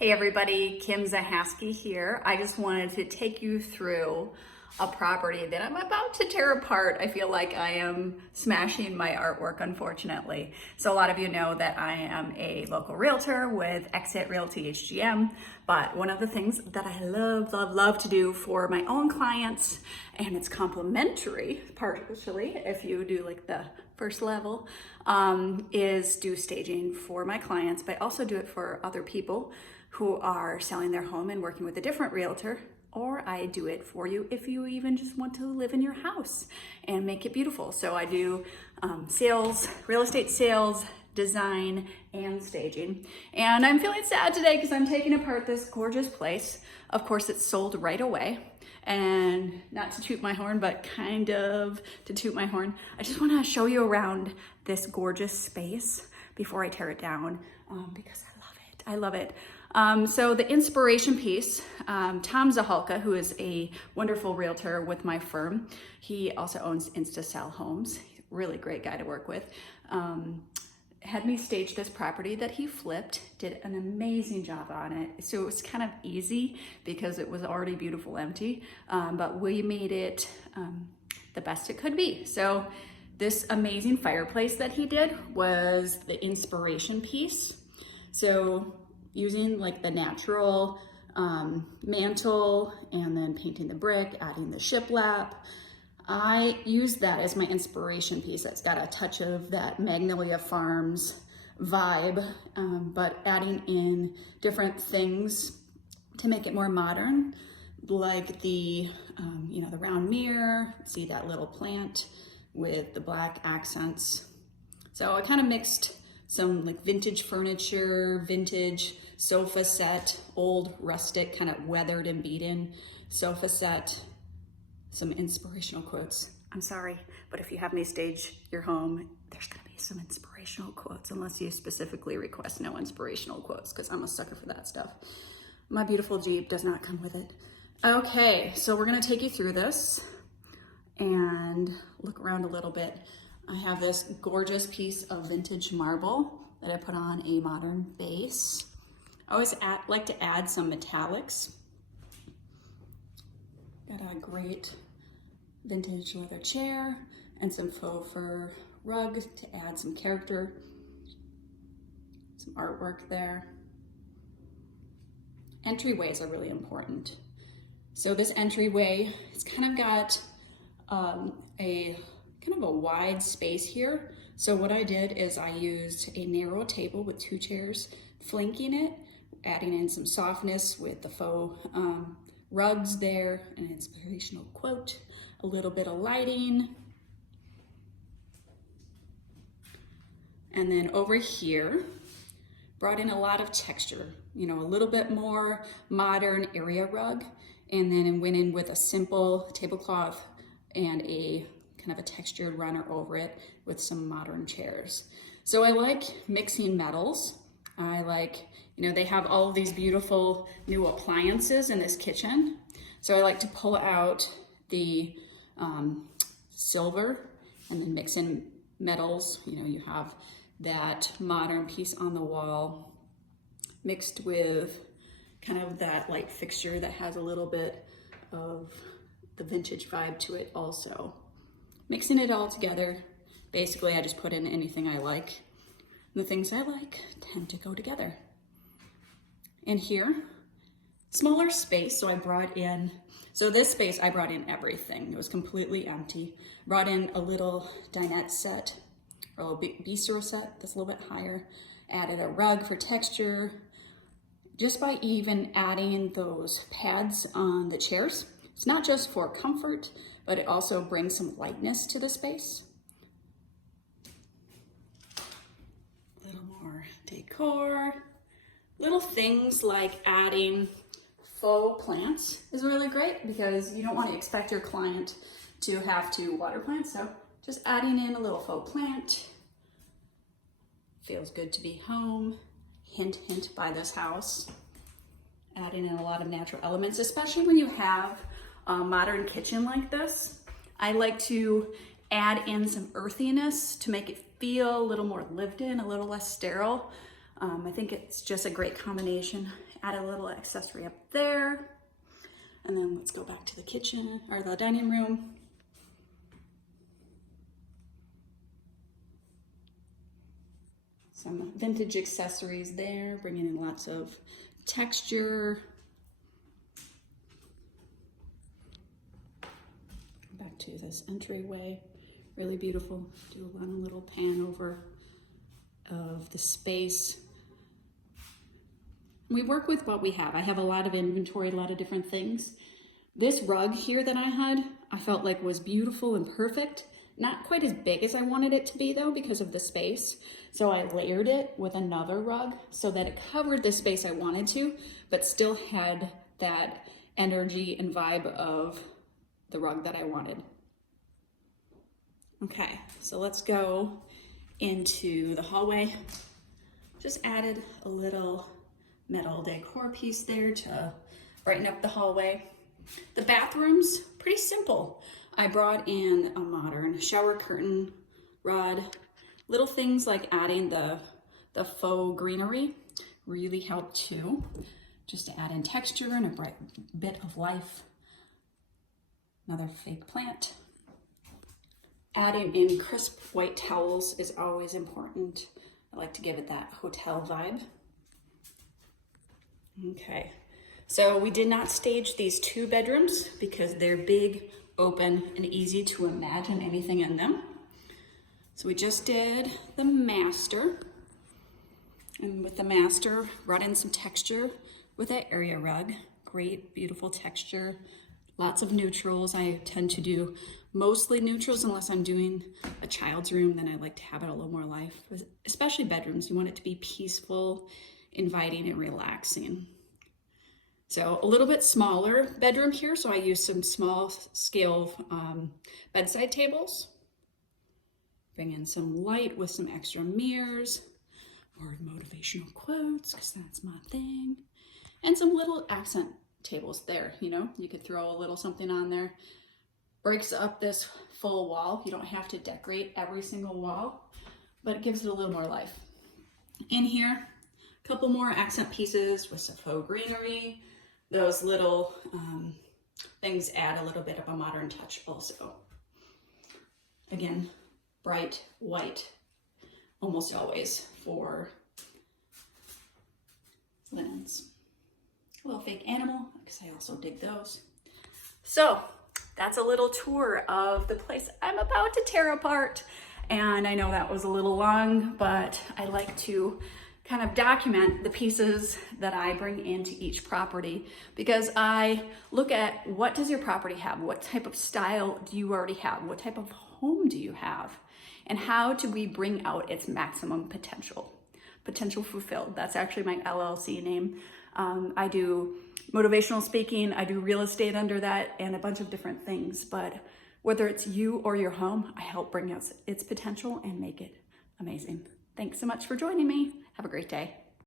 Hey everybody, Kim Zahaski here. I just wanted to take you through a property that I'm about to tear apart. I feel like I am smashing my artwork, unfortunately. So a lot of you know that I am a local realtor with Exit Realty HGM, but one of the things that I love to do for my own clients, and it's complimentary partially if you do like the first level, is do staging for my clients, but I also do it for other people who are selling their home and working with a different realtor, or I do it for you if you even just want to live in your house and make it beautiful. So I do sales, real estate sales, design, and staging. And I'm feeling sad today because I'm taking apart this gorgeous place. Of course, it's sold right away. And not to toot my horn, but kind of to toot my horn, I just want to show you around this gorgeous space before I tear it down because I love it. So the inspiration piece, Tom Zahalka, who is a wonderful realtor with my firm, he also owns InstaSell Homes. He's a really great guy to work with. Had me stage this property that he flipped, did an amazing job on it. So it was kind of easy because it was already beautiful empty, but we made it the best it could be. So this amazing fireplace that he did was the inspiration piece. So using like the natural mantle and then painting the brick, adding the shiplap. I use that as my inspiration piece. It's got a touch of that Magnolia Farms vibe, but adding in different things to make it more modern, like the the round mirror, see that little plant with the black accents. So I kind of mixed some like vintage furniture, vintage sofa set, old rustic, kind of weathered and beaten sofa set, some inspirational quotes. I'm sorry, but if you have me stage your home, there's gonna be some inspirational quotes unless you specifically request no inspirational quotes because I'm a sucker for that stuff. My beautiful Jeep does not come with it. Okay, so we're gonna take you through this and look around a little bit. I have this gorgeous piece of vintage marble that I put on a modern base. I always like to add some metallics. Got a great vintage leather chair and some faux fur rug to add some character. Some artwork there. Entryways are really important. So this entryway, it's kind of got a wide space here. So what I did is I used a narrow table with two chairs flanking it, adding in some softness with the faux rugs there, an inspirational quote, a little bit of lighting. And then over here, brought in a lot of texture, a little bit more modern area rug, and then went in with a simple tablecloth and a kind of a textured runner over it with some modern chairs. So I like mixing metals. I like, they have all of these beautiful new appliances in this kitchen. So I like to pull out the silver and then mix in metals. You have that modern piece on the wall mixed with kind of that light fixture that has a little bit of the vintage vibe to it also. Mixing it all together, basically I just put in anything I like. And the things I like tend to go together. And here, smaller space, so this space I brought in everything. It was completely empty. Brought in a little dinette set, or a little bistro set that's a little bit higher. Added a rug for texture. Just by even adding those pads on the chairs, it's not just for comfort, but it also brings some lightness to the space. A little more decor. Little things like adding faux plants is really great because you don't want to expect your client to have to water plant. So just adding in a little faux plant. Feels good to be home. Hint, hint, buy this house. Adding in a lot of natural elements, especially when you have a modern kitchen like this. I like to add in some earthiness to make it feel a little more lived in, a little less sterile. I think it's just a great combination. add a little accessory up there. And then let's go back to the kitchen or the dining room. Some vintage accessories there, bringing in lots of texture. Back to this entryway, really beautiful. Do a little pan over of the space. We work with what we have. I have a lot of inventory, a lot of different things. This rug here that I had, I felt like was beautiful and perfect. Not quite as big as I wanted it to be though because of the space. So I layered it with another rug so that it covered the space I wanted to, but still had that energy and vibe of the rug that I wanted. Okay, so let's go into the hallway. Just added a little metal decor piece there to brighten up the hallway. The bathroom's pretty simple. I brought in a modern shower curtain rod. Little things like adding the faux greenery really help too, just to add in texture and a bright bit of life. Another fake plant. Adding in crisp white towels is always important. I like to give it that hotel vibe. Okay, so we did not stage these 2 bedrooms because they're big, open, and easy to imagine anything in them. So we just did the master. And with the master, brought in some texture with that area rug. Great, beautiful texture. Lots of neutrals. I tend to do mostly neutrals unless I'm doing a child's room, then I like to have it a little more life. Especially bedrooms, you want it to be peaceful, inviting, and relaxing. So a little bit smaller bedroom here, so I use some small scale bedside tables. Bring in some light with some extra mirrors or motivational quotes, because that's my thing. And some little accent tables there, you know, you could throw a little something on there. Breaks up this full wall. You don't have to decorate every single wall, but it gives it a little more life. In here, a couple more accent pieces with some faux greenery. Those little things add a little bit of a modern touch also. Again, bright white, almost always for linens. A little fake animal, because I also dig those. So that's a little tour of the place I'm about to tear apart. And I know that was a little long, but I like to kind of document the pieces that I bring into each property, because I look at what does your property have? What type of style do you already have? What type of home do you have? And how do we bring out its maximum potential? Potential Fulfilled, that's actually my LLC name. I do motivational speaking, I do real estate under that, and a bunch of different things. But whether it's you or your home, I help bring out its potential and make it amazing. Thanks so much for joining me. Have a great day.